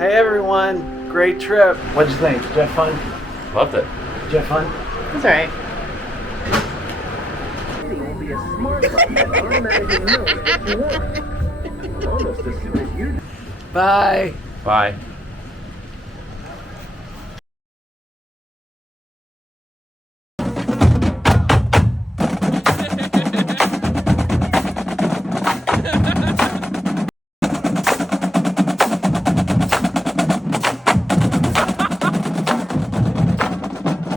Hey everyone, great trip. What'd you think? Did you have fun? Loved it. Did you have fun? That's all right. Will be a smart button that automatically knows what you want. Almost as soon as you Bye. Bye.